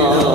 어.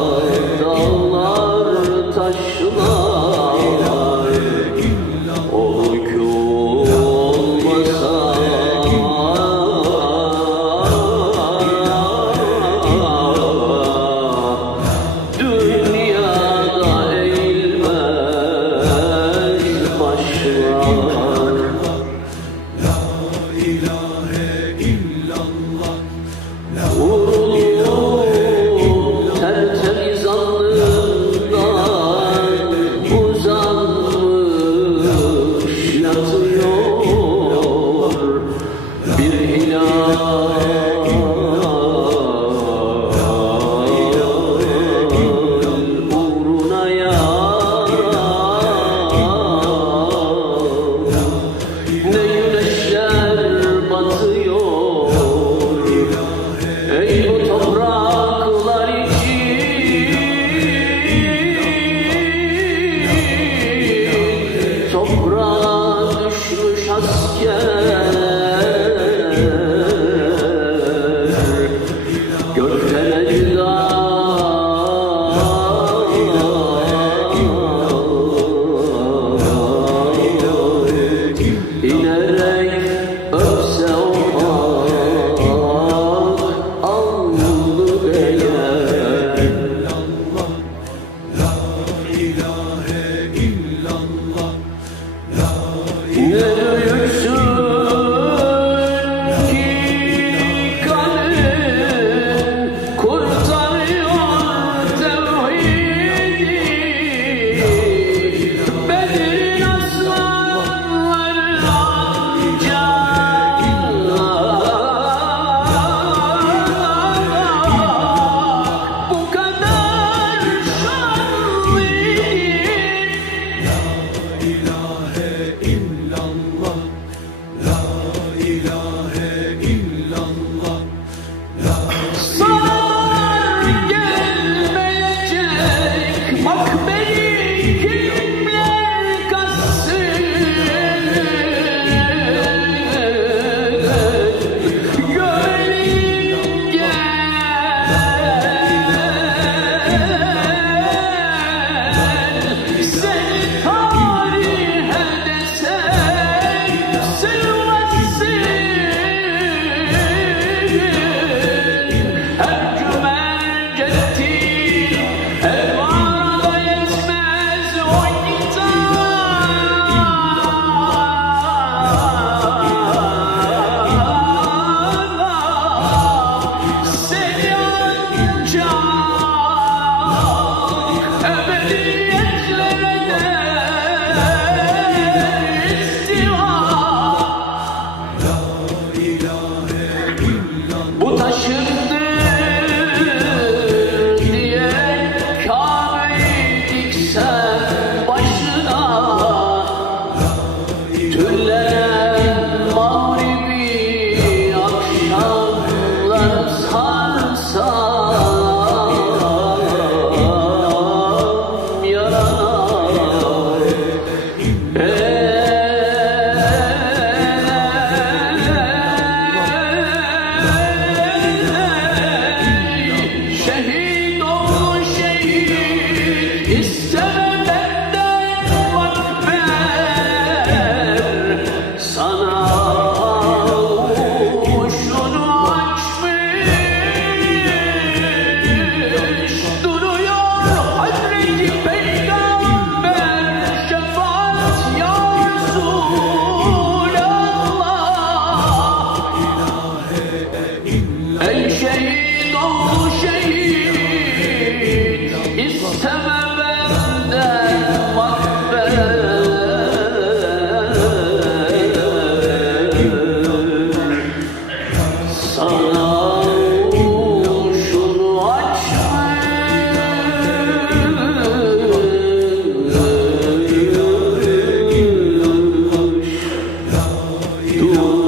الإله Yeah. Tu